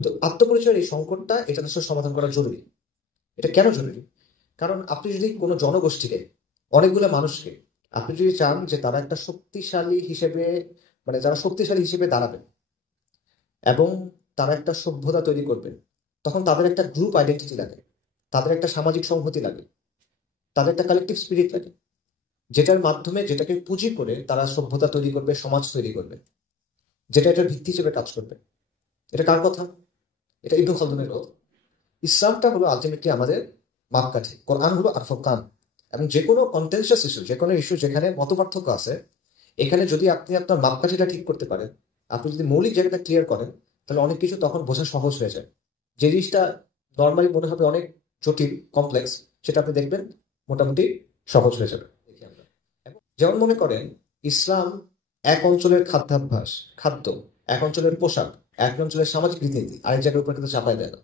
তো আত্মপরিচয়ের এই সংকটটা এটা আসলে সমাধান করা জরুরি। এটা কেন জরুরি? কারণ আপনি যদি কোনো জনগোষ্ঠীকে, অনেকগুলো মানুষকে আপনি যদি চান যে তারা একটা শক্তিশালী হিসেবে, মানে যারা শক্তিশালী হিসেবে দাঁড়াবে এবং তারা একটা সভ্যতা তৈরি করবে, তখন তাদের একটা গ্রুপ আইডেন্টিটি লাগে, তাদের একটা সামাজিক সংহতি লাগে, তাদের একটা কালেকটিভ স্পিরিট লাগে, যেটার মাধ্যমে, যেটাকে পুঁজি করে তারা সভ্যতা তৈরি করবে, সমাজ তৈরি করবে, যেটা এটার ভিত্তি হিসেবে কাজ করবে। এটা কার কথা? এটা ইবনে খালদুনের কথা। ইসলামটা হলো আলটিমেটলি আমাদের মাপকাঠি, কোরআন হলো আর ফুরকান। এবং যে কোনো কন্টেনশিয়াস ইস্যু, যে কোনো ইস্যু যেখানে মতপার্থক্য আছে, এখানে যদি আপনি আপনার মাপকাঠিটা ঠিক করতে পারেন, আপনি যদি মৌলিক জায়গাটা ক্লিয়ার করেন, তাহলে অনেক কিছু তখন বোঝা সহজ হয়ে যায়। যে জিনিসটা নর্মালি মনে হবে অনেক জটিল, কমপ্লেক্স, সেটা আপনি দেখবেন মোটামুটি সহজ হয়ে যাবে। দেখি আমরা, যেমন মনে করেন ইসলাম এক অঞ্চলের খাদ্যাভ্যাস, খাদ্য, এক অঞ্চলের পোশাক, এক অঞ্চলের সামাজিক রীতিনীতি আরেক জায়গার উপর কিন্তু চাপায় দেয় না।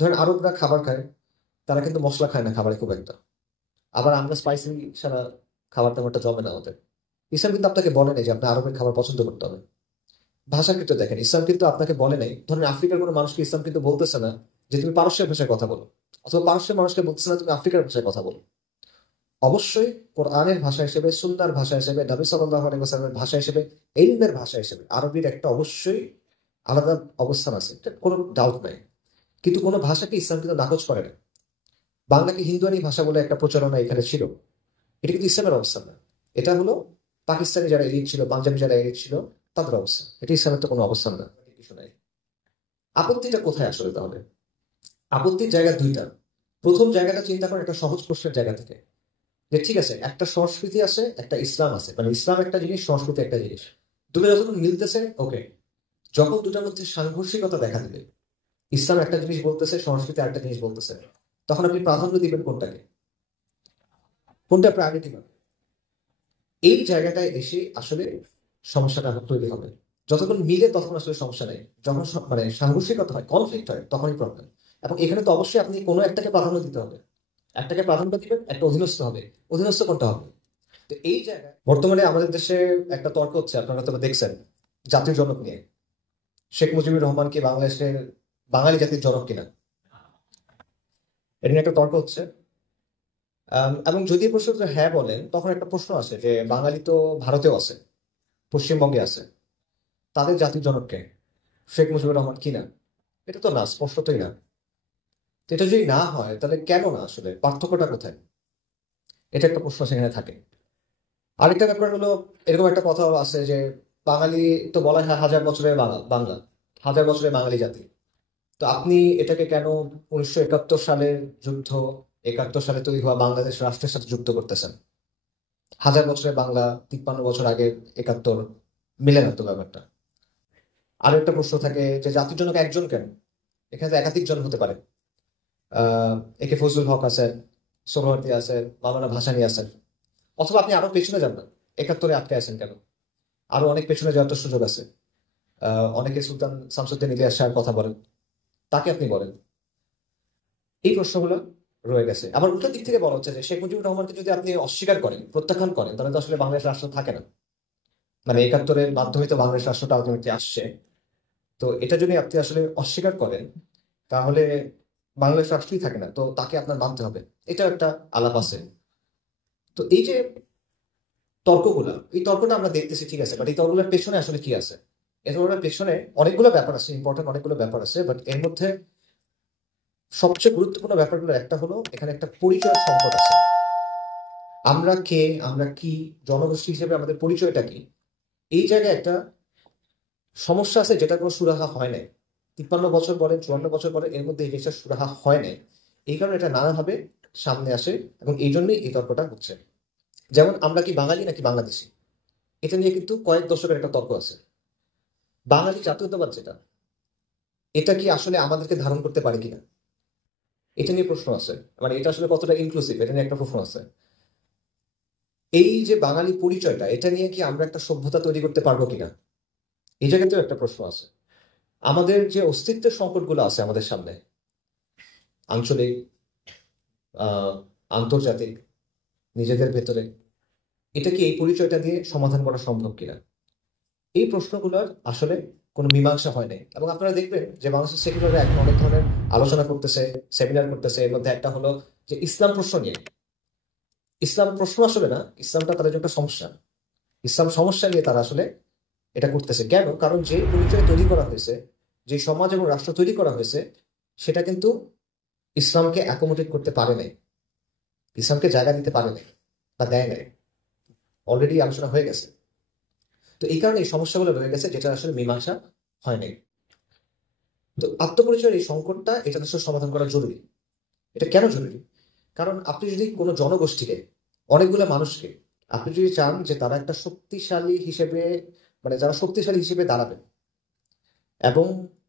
ধরেন আরবরা খাবার খায়, তারা কিন্তু মসলা খায় না খাবারে খুব একটা। আবার আমরা স্পাইসি ছাড়া খাবার দাবারটা জমে না আমাদের। ইসলাম কিন্তু আপনাকে বলে নাই যে আপনি আরবের খাবার পছন্দ করতে হবে। ভাষার ক্ষেত্রে দেখেন, ইসলাম কিন্তু আপনাকে বলে নাই, ধরেন আফ্রিকার কোনো মানুষকে ইসলাম কিন্তু বলতেছে না যে তুমি পারস্যের ভাষায় কথা বলো, অথবা পারস্যের মানুষকে বলতেছে না তুমি আফ্রিকার ভাষায় কথা বলো। অবশ্যই কোরআনের ভাষা হিসেবে, সুন্নাহর ভাষা হিসেবে, নবী সাল্লাল্লাহু আলাইহি ওয়াসাল্লামের ভাষা হিসেবে, ইলমের ভাষা হিসেবে আরবির একটা অবশ্যই আলাদা অবস্থান আছে, এটা কোনো ডাউট নাই। কিন্তু কোনো ভাষাকে ইসলাম কিন্তু নাকচ করে না। বাংলাকে হিন্দুয়ানি ভাষা বলে একটা প্রচারণা এখানে ছিল, এটা কিন্তু ইসলামের অবস্থান না। এটা হলো পাকিস্তানি যারা এলিট ছিল, পাঞ্জাবি যারা এলিট ছিল, তাদের অবস্থান। এটা ইসলামের তো কোনো অবস্থান না। কিছু নাই। আপত্তিটা কোথায় আসলে তাহলে? আপত্তির জায়গা দুইটা। প্রথম জায়গাটা চিন্তা করেন একটা সহজ প্রশ্নের জায়গা থেকে, যে ঠিক আছে, একটা সংস্কৃতি আছে, একটা ইসলাম আছে, মানে ইসলাম একটা জিনিস, সংস্কৃতি একটা জিনিস, দুটো যতক্ষণ মিলতেছে ওকে। যখন দুটার মধ্যে সাংঘর্ষিকতা দেখা দিবে, ইসলাম একটা জিনিস বলতেছে, সংস্কৃতি আরেকটা জিনিস বলতেছে, তখন আপনি প্রাধান্য দিবেন কোনটাকে? কোনটা প্রায়োরিটি পাবে? এই জায়গাটায় এসে আসলে সমস্যাটা তৈরি হবে। যতক্ষণ মিলে তখন আসলে সমস্যা নেই, যখন মানে সাংঘর্ষিকতা হয়, কনফ্লিক্ট হয়, তখনই প্রবলেম। এবং এখানে তো অবশ্যই আপনি কোনো একটাকে প্রাধান্য দিতে হবে। একটাকে প্রাধান্য দিবেন, একটা অধীনস্থ হবে। অধীনস্থ কোনটা হবে? তো এই জায়গায় বর্তমানে আমাদের দেশে একটা তর্ক হচ্ছে, আপনারা হয়তো দেখছেন, জাতির জনক নিয়ে। শেখ মুজিবুর রহমান কি বাংলাদেশের বাঙালি জাতির জনক কিনা, এটা নিয়ে একটা তর্ক হচ্ছে। এবং যদি এই প্রশ্ন হ্যাঁ বলেন, তখন একটা প্রশ্ন আসে যে বাঙালি তো ভারতেও আছে, পশ্চিমবঙ্গে আছে, তাদের জাতির জনক কে? শেখ মুজিবুর রহমান কিনা? এটা তো না, স্পষ্টতই না। তো এটা যদি না হয়, তাহলে কেন না, আসলে পার্থক্যটা কোথায়? এটা একটা প্রশ্ন সেখানে থাকে। আরেকটা ব্যাপার হলো, এরকম একটা কথা আছে যে বাঙালি তো বলা হয় হাজার বছরের বাংলা, হাজার বছরের বাঙালি জাতি। তো আপনি এটাকে কেন 1971 সালের যুদ্ধ, 71 সালে তৈরি হওয়া বাংলাদেশ রাষ্ট্রের সাথে যুক্ত করতেছেন? হাজার বছরের বাংলা, 53 বছর আগে 71, মিলে না তো ব্যাপারটা। আর একটা প্রশ্ন থাকে যে জাতির জনক একজন কেন? এখানে তো একাধিক জন হতে পারে। আহ এ কে ফজলুল হক আছেন, সোহরাওয়ার্দী আছেন, মাওলানা ভাসানী আছেন। অথবা আপনি আরো পেছনে যান না, 71-এ আটকে আছেন কেন? আরো অনেক পেছনে যাওয়ার তো সুযোগ আছে। অনেকে সুলতান শামসুদ্দিন ইলিয়াস শাহের কথা বলেন, তাকে আপনি বলেন। এই প্রশ্নগুলো রয়ে গেছে। আবার উল্টো দিক থেকে বলা হচ্ছে যে শেখ মুজিবুর রহমানকে যদি আপনি অস্বীকার করেন, প্রত্যাখ্যান করেন, তাহলে তো আসলে বাংলাদেশ রাষ্ট্র থাকে না। মানে 71-এর মাধ্যমে তো বাংলাদেশ রাষ্ট্রটা আলটিমেটলি আসছে। তো এটা যদি আপনি আসলে অস্বীকার করেন, তাহলে বাংলাদেশ রাষ্ট্রই থাকে না, তো তাকে আপনার মানতে হবে। এটা একটা আলাপ আছে। তো এই যে তর্কগুলা, এই তর্কটা আমরা দেখতেছি, ঠিক আছে, বাট এই তর্কগুলোর পেছনে আসলে কি আছে? এই তর্কগুলোর পেছনে অনেকগুলো ব্যাপার আছে, ইম্পর্টেন্ট অনেকগুলো ব্যাপার আছে, বাট এর মধ্যে সবচেয়ে গুরুত্বপূর্ণ ব্যাপারগুলো একটা হলো, এখানে একটা পরিচয়ের সংকট আছে। আমরা কে, আমরা কি, জনগোষ্ঠী হিসেবে আমাদের পরিচয়টা কি, এই জায়গায় একটা সমস্যা আছে, যেটা কোনো সুরাহা হয় নাই। 53 বছর বলেন, 54 বছর বলেন, এর মধ্যে এই জিনিসটা সুরাহা হয় নাই। এই কারণে এটা নানাভাবে সামনে আসে, এবং এই জন্যই এই তর্কটা হচ্ছে। যেমন আমরা কি বাঙালি নাকি বাংলাদেশি, এটা নিয়ে কিন্তু কয়েক দশকের একটা তর্ক আছে। বাঙালি জাতীয়তাবাদ যেটা, এটা কি আসলে আমাদেরকে ধারণ করতে পারে কিনা, এটা নিয়ে প্রশ্ন আছে। মানে এটা আসলে কতটা ইনক্লুসিভ, এটা নিয়ে একটা প্রশ্ন আছে। এই যে বাঙালি পরিচয়টা, এটা নিয়ে কি আমরা একটা সভ্যতা তৈরি করতে পারবো কিনা, এই জায়গাতেও একটা প্রশ্ন আছে। আমাদের যে অস্তিত্বের সংকটগুলো আছে আমাদের সামনে, আঞ্চলিক, আহ আন্তর্জাতিক, নিজেদের ভেতরে, এটা কি এই পরিচয়টা দিয়ে সমাধান করা সম্ভব কিনা, এই প্রশ্নগুলোর আসলে কোনো মীমাংসা হয় নাই। এবং আপনারা দেখবেন যে বাংলাদেশের সেকুলাররা এখন অনেক ধরনের আলোচনা করতেছে, সেমিনার করতেছে। এর মধ্যে একটা হলো যে ইসলাম প্রশ্ন নিয়ে। ইসলাম প্রশ্ন আসলে না, ইসলামটা তাদের জন্য একটা সমস্যা। ইসলাম সমস্যা নিয়ে তারা আসলে এটা করতেছে। কেন? কারণ যে পরিচয় তৈরি করা হয়েছে, যে সমাজ এবং রাষ্ট্র তৈরি করা হয়েছে, সেটা কিন্তু ইসলামকে অ্যাকোমোডেট করতে পারে নাই, ইসলামকে জায়গা দিতে পারে নাই বা দেয় নাই। অলরেডি আলোচনা হয়ে গেছে। তো এই কারণে এই সমস্যাগুলো রয়ে গেছে, যেটা আসলে মীমাংসা হয় নাই। তো আত্মপরিচয়ের এই সংকটটা, এটা আসলে সমাধান করা জরুরি। এটা কেন জরুরি? কারণ আপনি যদি কোনো জনগোষ্ঠীকে, অনেকগুলো মানুষকে, আপনি যদি চান যে তারা একটা শক্তিশালী হিসেবে, মানে যারা শক্তিশালী হিসেবে দাঁড়াবে এবং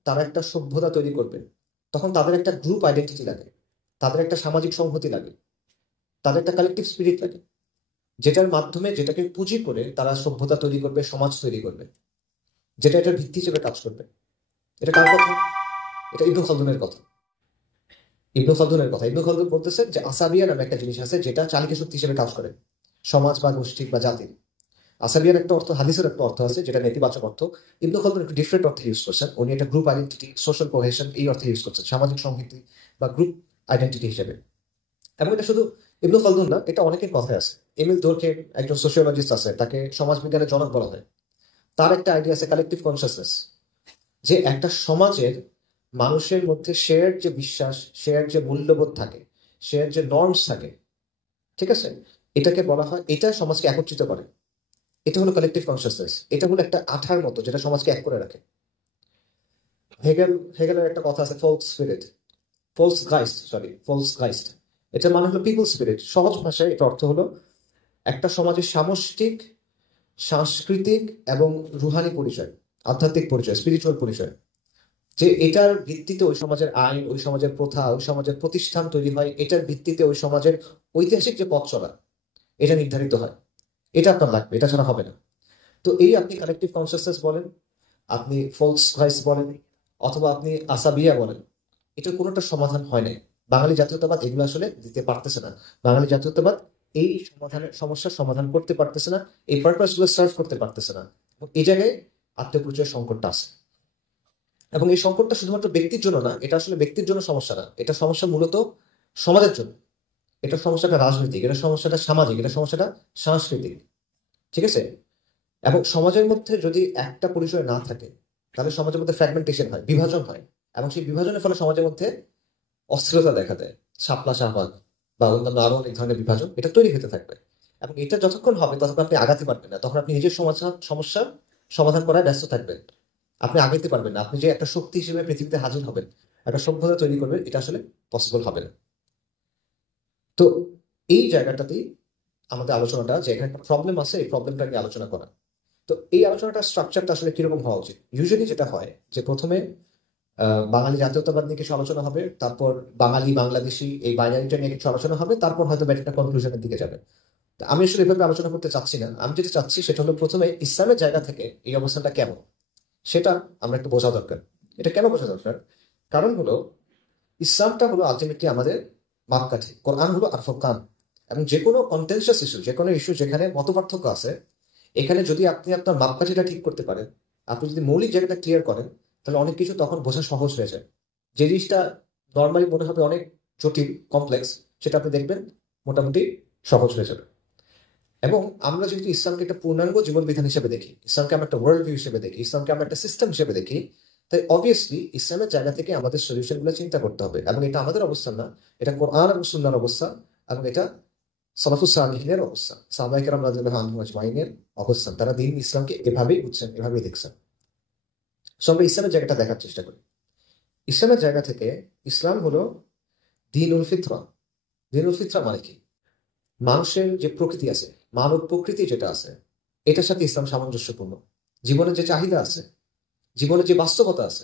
তারা একটা সভ্যতা তৈরি করবে, তখন তাদের একটা গ্রুপ আইডেন্টিটি লাগে, তাদের একটা সামাজিক সংহতি লাগে, তাদের একটা কালেকটিভ স্পিরিট লাগে, যেটার মাধ্যমে, যেটাকে পুঁজি করে তারা সভ্যতা তৈরি করবে, সমাজ তৈরি করবে, যেটা এটার ভিত্তি হিসেবে কাজ করবে। এটা কার কথা? এটা ইবনে খালদুনের কথা। ইবনে খালদুন বলতেছে যে আসাবিয়া নামে একটা জিনিস আছে, যেটা চালিকা শক্তি হিসেবে কাজ করে সমাজ বা গোষ্ঠী বা জাতির। আসাবিয়ার একটা অর্থ, হাদিসের একটা অর্থ আছে, যেটা নেতিবাচক অর্থ। ইবনে খালদুন একটু ডিফারেন্ট অর্থে ইউজ করছেন। উনি একটা গ্রুপ আইডেন্টিটি, সোশ্যাল কোহেশন, এই অর্থে ইউজ করছেন, সামাজিক সংহতি বা গ্রুপ আইডেন্টিটি হিসেবে। এবং এটা শুধু ইবনে খালদুন না, এটা অনেকের কথায় আছে। এমিল দোরখেম একজন সোশিওলজিস্ট আছে, তাকে সমাজবিজ্ঞানের জনক বলা হয়। তার একটা আইডিয়া আছে কালেকটিভ কনসিয়াসনেস, যে একটা সমাজের মানুষের মধ্যে শেয়ার যে বিশ্বাস, শেয়ার যে মূল্যবোধ থাকে, শেয়ার যে নর্মস থাকে, ঠিক আছে, এটাকে বলা হয়, এটা সমাজকে একত্রিত করে। এটা হলো কালেকটিভ কনসিয়াসনেস। এটা হলো একটা আঠার মতো, যেটা সমাজকে এক করে রাখে। হেগেলের একটা কথা আছে, ফোলস স্পিরিট, ফোলস গাইস্ট। এটার মানে হলো পিপল স্পিরিট। সহজ ভাষায় এটা অর্থ হলো একটা সমাজের সামষ্টিক, সাংস্কৃতিক এবং রুহানি পরিচয়, আধ্যাত্মিক পরিচয়, স্পিরিচুয়াল পরিচয়। যে এটার ভিত্তিতে ওই সমাজের আইন, ওই সমাজের প্রথা, ওই সমাজের প্রতিষ্ঠান তৈরি হয়। এটার ভিত্তিতে ওই সমাজের ঐতিহাসিক যে পথ চলা, এটা নির্ধারিত হয়। এটা আপনার লাগবে, এটা ছাড়া হবে না। তো এই আপনি কালেকটিভ কনসিয়াসনেস বলেন, আপনি ফলস ভাইস বলেন, অথবা আপনি আসাবিয়া বলেন, এটার কোনোটা সমাধান হয় নাই। বাঙালি জাতীয়তাবাদ এগুলো আসলে দিতে পারতেছে না। বাঙালি জাতীয়তাবাদ এই সমস্যার সমাধান করতে পারতেছে না, এই পারপাস গুলো সার্ভ করতে পারতেছে না। এবং এই জায়গায় আত্মপরিচয় সংকটটা আছে। এবং এই সংকটটা শুধুমাত্র ব্যক্তির জন্য না, এটা আসলে ব্যক্তির জন্য সমস্যা না, এটা সমস্যা মূলত সমাজের জন্য। এটা সমস্যাটা রাজনৈতিক, এটা সমস্যাটা সামাজিক, এটা সমস্যাটা সাংস্কৃতিক, ঠিক আছে। এবং সমাজের মধ্যে যদি একটা পরিচয় না থাকে, তাহলে সমাজের মধ্যে ফ্র্যাগমেন্টেশন হয়, বিভাজন হয়। এবং সেই বিভাজনের ফলে সমাজের মধ্যে অস্থিরতা দেখা দেয়, শাপলা শাহবাগ বা অন্যান্য আরো অনেক ধরনের বিভাজন এটা তৈরি হতে থাকবে। এবং এটা যতক্ষণ হবে, ততক্ষণ আপনি আগাতে পারবেন না। তখন আপনি নিজের সমস্যার সমাধান করায় ব্যস্ত থাকবেন, আপনি আগাইতে পারবেন না। আপনি যে একটা শক্তি হিসেবে পৃথিবীতে হাজির হবেন, একটা সভ্যতা তৈরি করবেন, এটা আসলে পসিবল হবে না। তো এই জায়গাটাতেই আমাদের আলোচনাটা, যে এখানে একটা প্রবলেম আছে, এই প্রবলেমটা নিয়ে আলোচনা করা। তো এই আলোচনাটার স্ট্রাকচারটা আসলে কিরকম হওয়া উচিত? ইউজুয়ালি যেটা হয় যে প্রথমে বাঙালি জাতীয়তাবাদ নিয়ে কিছু আলোচনা হবে, তারপর বাঙালি বাংলাদেশি এই বাইনারিটা নিয়ে কিছু আলোচনা হবে, তারপর হয়তো একটা কনক্লুশনের দিকে যাবে। তো আমি আসলে এভাবে আলোচনা করতে চাচ্ছি না। আমি যেটা চাচ্ছি সেটা হলো, প্রথমে ইসলামের জায়গা থেকে এই অবস্থানটা কেমন, সেটা আমরা একটু বোঝা দরকার। এটা কেন বোঝা দরকার? কারণ হলো, ইসলামটা হলো আলটিমেটলি আমাদের মাপকাঠি, কোরআন হলো আর ফুরকান। এবং যে কোনো কন্টেনশিয়াস ইস্যু, যে কোনো ইস্যু যেখানে মতপার্থক্য আছে, এখানে যদি আপনি আপনার মাপকাঠিটা ঠিক করতে পারেন, আপনি যদি মৌলিক জায়গাটা ক্লিয়ার করেন, তাহলে অনেক কিছু তখন বোঝা সহজ হয়ে যায়। যে জিনিসটা নর্মালি মনে হবে অনেক জটিল, কমপ্লেক্স, সেটা আপনি দেখবেন মোটামুটি সহজ হয়ে যাবে। এবং আমরা যেহেতু ইসলামকে একটা পূর্ণাঙ্গ জীবন বিধান হিসেবে দেখি, ইসলামকে আমরা একটা ওয়ার্ল্ড ভিউ হিসেবে দেখি, ইসলামকে আমরা একটা সিস্টেম হিসেবে দেখি, তাই অবভিয়াসলি ইসলামের জায়গা থেকে আমাদের সলিউশন গুলো চিন্তা করতে হবে। এবং এটা আমাদের অবস্থান না, এটা কোরআন এবং সুন্নাহর অবস্থা, এবং এটা সালাফুস সালিহিনের অবস্থান, সাহাবায়ে কেরাম রাদিয়াল্লাহু আনহুম আজমাইনের অবস্থান। তারা দিন ইসলামকে এভাবেই বুঝছেন, এভাবেই দেখছেন। সো আমরা ইসলামের জায়গাটা দেখার চেষ্টা করি। ইসলামের জায়গা থেকে ইসলাম হলো দীনুল ফিতরা। দীনুল ফিতরা মানে কি? মানুষের যে প্রকৃতি আছে, মানব প্রকৃতি যেটা আছে, এটার সাথে ইসলাম সামঞ্জস্যপূর্ণ। জীবনের যে চাহিদা আছে, জীবনের যে বাস্তবতা আছে,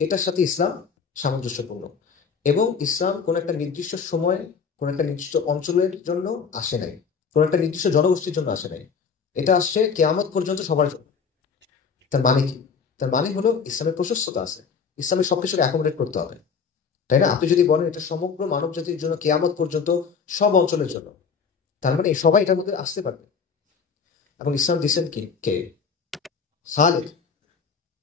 এটার সাথে ইসলাম সামঞ্জস্যপূর্ণ। এবং ইসলাম কোন একটা নির্দিষ্ট সময়, কোন একটা নির্দিষ্ট অঞ্চলের জন্য আসে নাই, কোন একটা নির্দিষ্ট জনগোষ্ঠীর জন্য আসে নাই। এটা আসছে কেয়ামত পর্যন্ত সবার জন্য। তার মানে কি? তার মানে হলো ইসলামের প্রশস্ততা আছে, ইসলামের সবকিছুকে অ্যাকোমোডেট করতে হবে, তাই না? আপনি যদি বলেন এটা সমগ্র মানব জাতির জন্য, কেয়ামত পর্যন্ত সব অঞ্চলের জন্য, তার মানে সবাই এটার মধ্যে আসতে পারবে। এবং ইসলাম দিচ্ছেন কি কে? খালেক,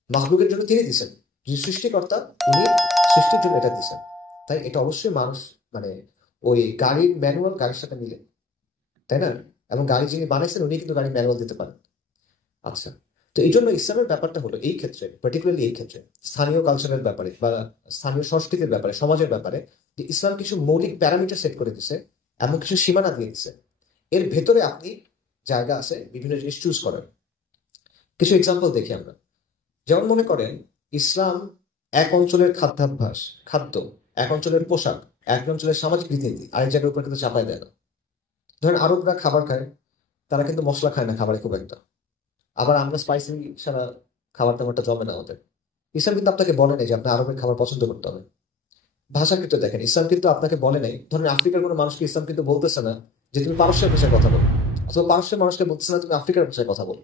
মাখলুকের জন্য তিনি দিছেন, যিনি সৃষ্টিকর্তা উনি সৃষ্টির জন্য এটা দিছেন। তাই এটা অবশ্যই মানুষ মানে ওই গাড়ির ম্যানুয়াল গাড়ির সাথে মিলে, তাই না? এবং গাড়ি যিনি বানাইছেন উনি কিন্তু গাড়ির ম্যানুয়াল দিতে পারেন। আচ্ছা, তো এই জন্য ইসলামের ব্যাপারটা হলো এই ক্ষেত্রে, পার্টিকুলারলি এই ক্ষেত্রে স্থানীয় কালচারের ব্যাপারে বা স্থানীয় সংস্কৃতির ব্যাপারে, সমাজের ব্যাপারে, যে ইসলাম কিছু মৌলিক প্যারামিটার সেট করে দিছে, এমন কিছু সীমানা দিয়ে দিছে। এর ভেতরে আপনি জায়গা আছে বিভিন্ন জিনিস চুজ করেন। কিছু এক্সাম্পল দেখি আমরা। যেমন মনে করেন ইসলাম এক অঞ্চলের খাদ্যাভ্যাস, খাদ্য, এক অঞ্চলের পোশাক, এক অঞ্চলের সামাজিক রীতিনীতি আরেক জায়গার উপর কিন্তু চাপায় দেয় না। ধরেন আরবরা খাবার খায়, তারা কিন্তু মশলা খায় না খাবারে খুব একটা। আবার আমরা স্পাইসি ছাড়া খাবার টাবারটা জমে না ওদের। ইসলাম কিন্তু আপনাকে বলে নাই যে আপনি আরবের খাবার পছন্দ করতে হবে। ভাষার ক্ষেত্রে দেখেন, ইসলাম কিন্তু আপনাকে বলে নাই, ধরেন আফ্রিকার কোনো মানুষকে ইসলাম কিন্তু বলতেছে না যে তুমি পারস্যের ভাষায় কথা বলো, অথবা পারস্যের মানুষকে বলতেছে না তুমি আফ্রিকার ভাষায় কথা বলো।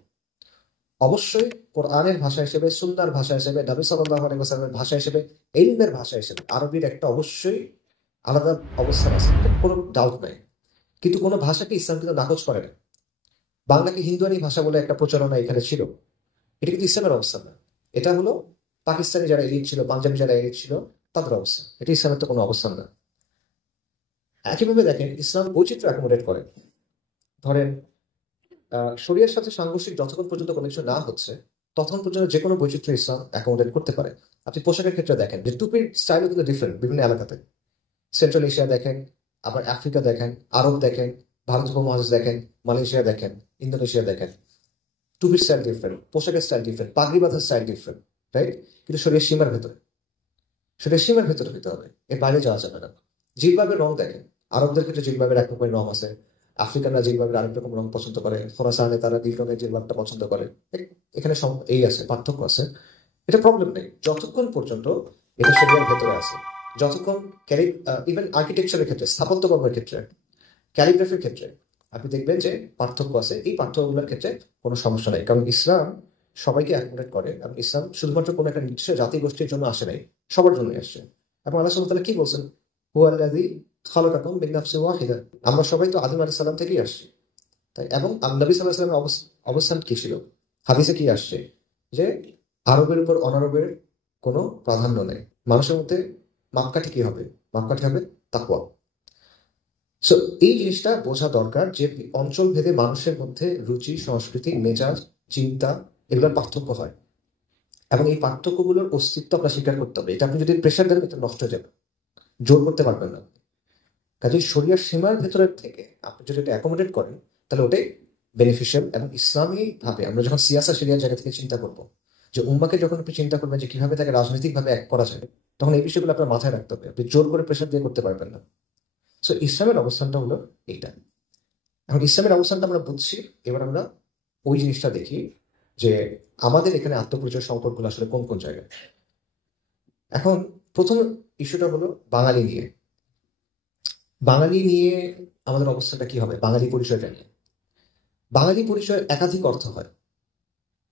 অবশ্যই কোরআনের ভাষা হিসেবে, সুন্নাহর ভাষা হিসেবে, নবী সাল্লাল্লাহু আলাইহি ওয়াসাল্লামের ভাষা হিসেবে, ইলমের ভাষা হিসেবে আরবির একটা অবশ্যই আলাদা অবস্থান আছে, এটা কোনো ডাউট নাই। কিন্তু কোনো ভাষাকে ইসলাম কিন্তু নাকচ করে না। বাংলাকে হিন্দুয়ানি ভাষা বলে একটা প্রচারণা এখানে ছিল, এটা কিন্তু ইসলামের অবস্থান না। এটা হলো পাকিস্তানি যারা এলিট ছিল, পাঞ্জাবি যারা এলিট ছিল, তাদের অবস্থান। এটা ইসলামের তো কোনো অবস্থান না। একইভাবে দেখেন ইসলাম বৈচিত্র্য অ্যাকোমোডেট করে। ধরেন শরিয়ার সাথে সাংঘর্ষিক যতক্ষণ পর্যন্ত কোনো কিছু না হচ্ছে, ততক্ষণ পর্যন্ত যে কোনো বৈচিত্র্য ইসলাম অ্যাকোমোডেট করতে পারে। আপনি পোশাকের ক্ষেত্রে দেখেন যে টুপির স্টাইলও কিন্তু ডিফারেন্ট বিভিন্ন এলাকাতে। সেন্ট্রাল এশিয়া দেখেন, আবার আফ্রিকা দেখেন, আরব দেখেন, ভারত উপমহাদেশ দেখেন, মালয়েশিয়া দেখেন, ইন্দোনেশিয়া দেখেন, টুপির স্টাইল ডিফারেন্ট, পোশাকের স্টাইল ডিফারেন্ট, পাগড়ি বাঁধার স্টাইল ডিফারেন্ট, রাইট? কিন্তু শরীরের সীমার ভেতরে, শরীরের সীমার ভেতরে হতে হবে, এর বাইরে যাওয়া যাবে না। জিলবাবের রং দেখেন, আরবদের ক্ষেত্রে জিলবাবের এক রকমের রং আছে, আফ্রিকানরা জিলবাবের আরেক রকম রং পছন্দ করে, খোরাসানে তারা নীল রঙের জিলবাবটা পছন্দ করে। এখানে এই আছে, পার্থক্য আছে। এটা প্রবলেম নেই যতক্ষণ পর্যন্ত এটা শরীরের ভেতরে আছে। যতক্ষণ ইভেন আর্কিটেকচারের ক্ষেত্রে, স্থাপত্যকর্মের ক্ষেত্রে, ক্যালিগ্রাফির ক্ষেত্রে আপনি দেখবেন যে পার্থক্য আছে। এই পার্থক্যগুলোর ক্ষেত্রে কোনো সমস্যা নেই, কারণ ইসলাম সবাইকে অ্যাকোমোডেট করে এবং ইসলাম শুধুমাত্র কোনো একটা নির্দিষ্ট জাতি গোষ্ঠীর জন্য আসে নাই, সবার জন্যই আসছে। এবং আল্লাহ সুবহানাহু ওয়া তাআলা কি বলছেন? হুয়াল্লাযী খালাকাকুম মিন নাফসিন ওয়াহিদা। আমরা সবাই তো আদম আলাইহিস সালাম থেকেই আসছি, তাই। এবং নবী সাল্লাল্লাহু আলাইহি ওয়াসাল্লামের অবস্থান কি ছিল? হাদিসে কি আসছে? যে আরবের উপর অনারবের কোনো প্রাধান্য নেই, মানুষের মধ্যে মাপকাঠি কি হবে? মাপকাঠি হবে তাকওয়া। সো এই জিনিসটা বোঝা দরকার যে অঞ্চল ভেদে মানুষের মধ্যে রুচি, সংস্কৃতি, মেজাজ, চিন্তা এগুলোর পার্থক্য হয়, এবং এই পার্থক্যগুলোর অস্তিত্ব আপনার স্বীকার করতে হবে। এটা আপনি যদি প্রেশার দেন এটা নষ্ট হয়ে যাবে, জোর করতে পারবেন না। কাজেই শরিয়ার সীমার ভেতরের থেকে আপনি যদি এটা অ্যাকোমোডেট করেন তাহলে ওটাই বেনিফিশিয়াল। এবং ইসলামী ভাবে আমরা যখন সিয়াসা শরিয়ার জায়গা থেকে চিন্তা করবো, যে উম্মাকে যখন আপনি চিন্তা করবেন যে কিভাবে তাকে রাজনৈতিকভাবে এক করা যায়, তখন এই বিষয়গুলো আপনার মাথায় রাখতে হবে, আপনি জোর করে প্রেশার দিয়ে করতে পারবেন না। সো ইসলামের অবস্থানটা হলো এইটা। এখন ইসলামের অবস্থানটা আমরা বুঝছি, এবার আমরা ওই জিনিসটা দেখি যে আমাদের এখানে আত্মপরিচয় সংকটগুলো আসলে কোন কোন জায়গায়। এখন প্রথম ইস্যুটা হলো বাঙালি নিয়ে। বাঙালি নিয়ে আমাদের অবস্থাটা কি হবে? বাঙালি পরিচয়টা নিয়ে, বাঙালি পরিচয়ের একাধিক অর্থ হয়।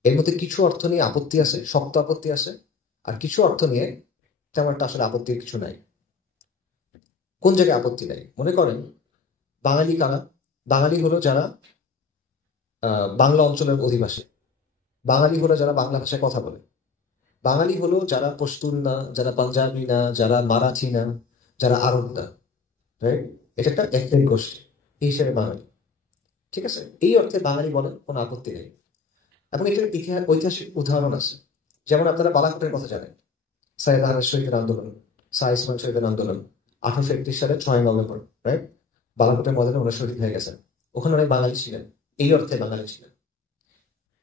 এর মধ্যে কিছু অর্থ নিয়ে আপত্তি আছে, শক্ত আপত্তি আছে, আর কিছু অর্থ নিয়ে তেমন একটা আসলে আপত্তির কিছু নাই। কোন জায়গায় আপত্তি নাই? মনে করেন বাঙালি কারা? বাঙালি হলো যারা বাংলা অঞ্চলের অধিবাসী, বাঙালি হলো যারা বাংলা ভাষায় কথা বলে, বাঙালি হলো যারা পশতুন না, যারা পাঞ্জাবি না, যারা মারাঠি না, যারা আরব না, রাইট? এটা একটা এথনিক গোষ্ঠী, এই হিসেবে বাঙালি। ঠিক আছে, এই অর্থে বাঙালি বলেন, কোনো আপত্তি নেই। এবং এটার ঐতিহাসিক উদাহরণ আছে। যেমন আপনারা বালাকোটের কথা জানেন, সাইয়েদ আহমেদ শহীদের আন্দোলন, শাহ ইসমাইল শহীদের আন্দোলন, 1831 সালের 6 নভেম্বর, রাইট? বালাকোটের ময়দানে ওনারা শহীদ হয়ে গেছেন। ওখানে অনেক বাঙালি ছিলেন, এই অর্থে বাঙালি ছিলেন।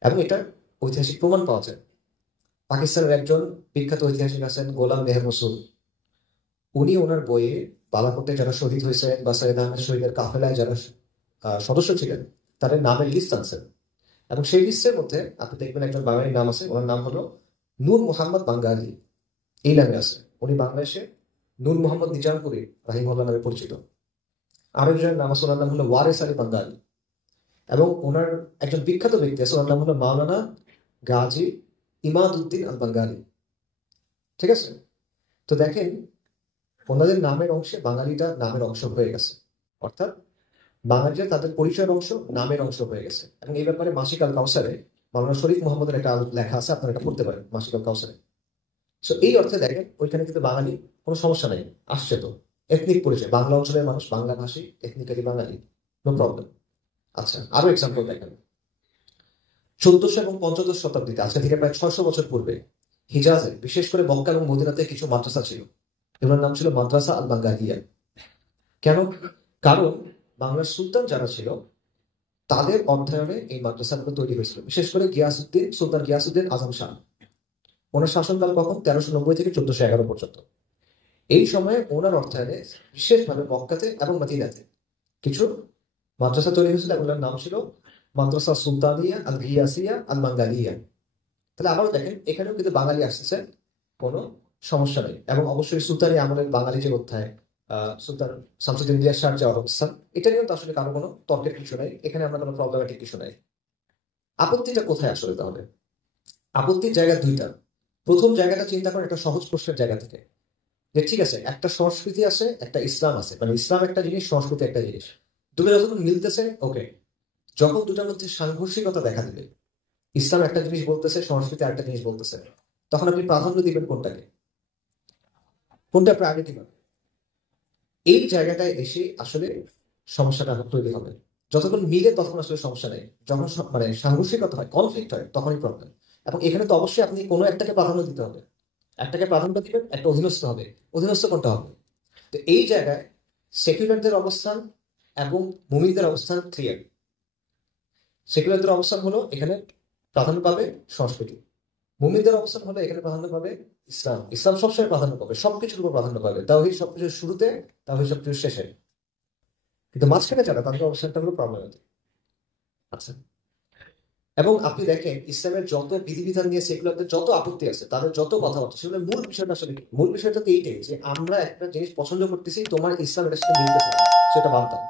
এবং এটা ঐতিহাসিক প্রমাণ পাওয়া যায়। পাকিস্তানের একজন বিখ্যাত ঐতিহাসিক আছেন গোলাম মেহের রসুল, উনি ওনার বইয়ে বালাকোটে যারা শহীদ হয়েছে বা সৈয়দ আহমেদ শহীদের কাফেলায় যারা সদস্য ছিলেন তাদের নামের লিস্ট আনছেন। এবং সেই লিস্টের মধ্যে আপনি দেখবেন একজন বাঙালির নাম আছে, ওনার নাম হলো নূর মোহাম্মদ বাঙ্গালী, এই নামে আছে। উনি বাংলাদেশে নূর মোহাম্মদ নিজামপুরি রাহিমুল্লাহ নামে পরিচিত। আরেকজনের নাম আছে, ওনার নাম হলো ওয়ারেস আলী বাঙ্গালী। এবং ওনার একজন বিখ্যাত ব্যক্তি আছে, ওনার নাম হলো মাওলানা গাজী ইমাদউদ্দিন আল বাঙ্গালী। ঠিক আছে, তো দেখেন ওনাদের নামের অংশে বাঙালিটা নামের অংশ হয়ে গেছে, অর্থাৎ বাঙালিরা তাদের পরিচয়ের অংশ, নামের অংশ হয়ে গেছে। এবং এই ব্যাপারে মাসিক আল কাউসারে মাওলানা শরীফ মোহাম্মদের একটা লেখা আছে, আপনারা এটা পড়তে পারেন মাসিক কাউসারে। সো এই অর্থে দেখেন ওইখানে কিন্তু বাঙালি কোনো সমস্যা নেই, আসছে তো এথনিক পরিচয়, বাংলা অঞ্চলের মানুষ বাংলা ভাষী, এথনিক্যালি বাঙালি, নো প্রবলেম। আচ্ছা, আরো এক্সাম্পল দেখেন। 1400 এবং 15 শতাব্দীতে, আজকে থেকে প্রায় 600 বছর পূর্বে, হিজাজে বিশেষ করে মক্কা এবং মদিনাতে কিছু মাদ্রাসা ছিল, এগুলোর নাম ছিল মাদ্রাসা আল বাঙ্গালিয়া। কেন? কারণ বাংলার সুলতান যারা ছিল তাদের অধ্যয়নে এই মাদ্রাসাগুলো তৈরি হয়েছিল, বিশেষ করে গিয়াসুদ্দিন, সুলতান গিয়াসুদ্দিন আজম শাহ। ওনার শাসনকাল কখন? 1390 থেকে 1411 পর্যন্ত। এই সময়ে ওনার অর্থায়নে বিশেষভাবে মক্কাতে এবং মদিনাতে কিছু মাদ্রাসা তৈরি হয়েছিল, এগুলোর নাম ছিল মাদ্রাসা সুলতানিয়া আল গিয়াসিয়া আল বাঙ্গালিয়া। তাহলে আবারও দেখেন এখানেও কিন্তু বাঙালি আসতেছে, কোনো সমস্যা নেই। এবং অবশ্যই সুলতানি আমলের বাঙালি যে অধ্যায়, সুলতান শামসুদ্দিন ইলিয়াস শাহর যে অবস্থান, এটা নিয়েও তো আসলে কারো কোনো তর্কের কিছু নাই, এখানে আমরা কোনো প্রবলেমেটিক কিছু নাই। আপত্তিটা কোথায় আসলে তাহলে? আপত্তির জায়গা দুইটা। প্রথম জায়গাটা চিন্তা করেন একটা সহজ প্রশ্নের জায়গা থেকে, যে ঠিক আছে একটা সংস্কৃতি আছে, একটা ইসলাম আছে, মানে ইসলাম একটা জিনিস, সংস্কৃতি একটা জিনিস, দুটো যখন মিলতেছে ওকে। যখন দুটার মধ্যে সাংঘর্ষিকতা দেখা দিবে, ইসলাম একটা জিনিস বলতেছে, সংস্কৃতি আরেকটা জিনিস বলতেছে, তখন আপনি প্রাধান্য দিবেন কোনটাকে? কোনটা প্রায়োরিটি পাবে? এই জায়গাটায় এসে আসলে সমস্যাটা তৈরি হবে। যতক্ষণ মিলে তখন আসলে সমস্যা নেই, যখন মানে সাংঘর্ষিকতা হয়, কনফ্লিক্ট হয়, তখনই প্রবলেম। এবং এখানে তো অবশ্যই আপনি কোনো একটাকে প্রাধান্য দিতে হবে, একটাকে প্রাধান্য দিবেন, একটা অধীনস্থ হবে। অধীনস্থ কোনটা হবে? তো এই জায়গায় সেকুলারদের অবস্থান এবং মুমিনদের অবস্থান ক্লিয়ার। সেকুলারদের অবস্থান হলো এখানে প্রাধান্য পাবে সংস্কৃতি, মুমিনদের অবস্থান হলো এখানে প্রাধান্য পাবে ইসলাম। ইসলাম সবসময় প্রাধান্য পাবে, সবকিছুর উপর প্রাধান্য পাবে, তাওহীদ সবকিছুর শুরুতে, তাওহীদ সবকিছুর শেষে। কিন্তু মাঝখানে যারা, তাদের অবস্থানটা হলো প্রবলেমেটিক। আচ্ছা, এবং আপনি দেখেন ইসলামের যত বিধিবিধান নিয়ে সেকুলারদের যত আপত্তি আছে, তাদের যত কথাবার্তা, সেগুলোর মূল বিষয়টা আসলে কি? মূল বিষয়টা তো এইটাই যে আমরা একটা জিনিস পছন্দ করতেছি, তোমার ইসলাম এটার সাথে মিলতেছে না, সেটা বাদ দাও,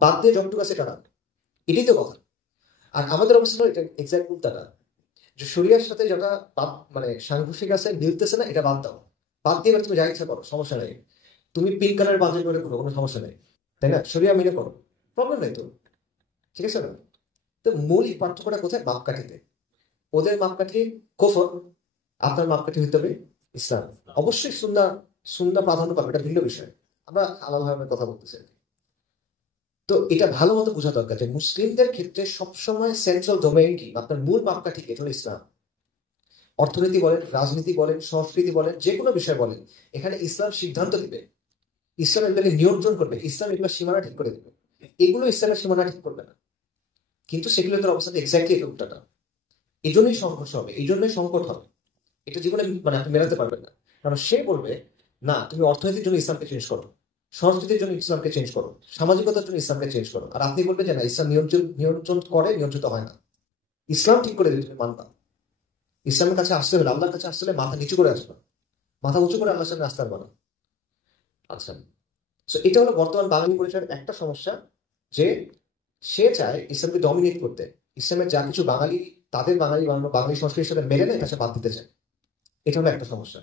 বাদ দিয়ে যতটুকু আছে এটা রাখ। এটাই তো কথা। আর আমাদের অবস্থা হলো এটা এক্সাক্ট উল্টাটা, যে শরিয়ার সাথে যেটা মানে সাংঘর্ষিক আছে, মিলতেছে না, এটা বাদ দাও। বাদ দিয়ে এবার তুমি যা ইচ্ছা করো, সমস্যা নেই। তুমি পিঙ্ক কালার পাঞ্জাবি করে করো, কোনো সমস্যা নেই, তাই না? শরিয়া মিলে করো, প্রবলেম নেই তো, ঠিক আছে না? তো মূল পার্থক্যটা কোথায়? মাপকাঠিতে। ওদের মাপকাঠি কুফর, আপনার মাপকাঠি হইতে হবে ইসলাম। অবশ্যই সুন্নাহ, সুন্নাহ প্রাধান্য পাবে, এটা ভিন্ন বিষয়, আমরা আলাদাভাবে কথা বলতেছি। তো এটা ভালো মতো বোঝা দরকার যে মুসলিমদের ক্ষেত্রে সবসময় সেন্ট্রাল ডোমেইন কি, আপনার মূল মাপকাঠি কি? এটা হলো ইসলাম। অর্থনীতি বলেন, রাজনীতি বলেন, সংস্কৃতি বলেন, যে কোনো বিষয় বলেন, এখানে ইসলাম সিদ্ধান্ত দিবে, ইসলাম এগুলোকে নিয়ন্ত্রণ করবে, ইসলাম এগুলো সীমানা ঠিক করে দেবে। এগুলো ইসলামের সীমানা ঠিক করবে না। কিন্তু সেগুলোদের অবস্থা এক্স্যাক্টলি এটা উল্টাটা। এই জন্যই সংঘর্ষ হবে, এই জন্যই সংকট হবে। এটা জীবনে মানে আপনি মেলাতে পারবেন না। কারণ সে বলবে না, তুমি অর্থনীতির জন্য ইসলামকে চেঞ্জ করো, সংস্কৃতির জন্য ইসলামকে চেঞ্জ করো, সামাজিকতার জন্য ইসলামকে চেঞ্জ করো। আর আপনি বলবেন যে না, ইসলাম নিয়ন্ত্রণ নিয়ন্ত্রণ করে, নিয়ন্ত্রিত হয় না। ইসলাম ঠিক করে দিবে, তুমি মানবা। ইসলামের কাছে আসতে হলে, আল্লাহর কাছে আসতে হলে মাথা নিচু করে আসবা, মাথা উঁচু করে আল্লাহর সামনে আসতে পারবা না। আচ্ছা, তো এটা হলো বর্তমান বাঙালি পরিচয়ের একটা সমস্যা, যে সে চায় ইসলামকে ডমিনেট করতে, ইসলামের যা কিছু বাঙালি, তাদের বাঙালি বানানো বাঙালি সংস্কৃতির সাথে মেলে নেয়, কাছে বাদ দিতে চায়। এটা হলো একটা সমস্যা।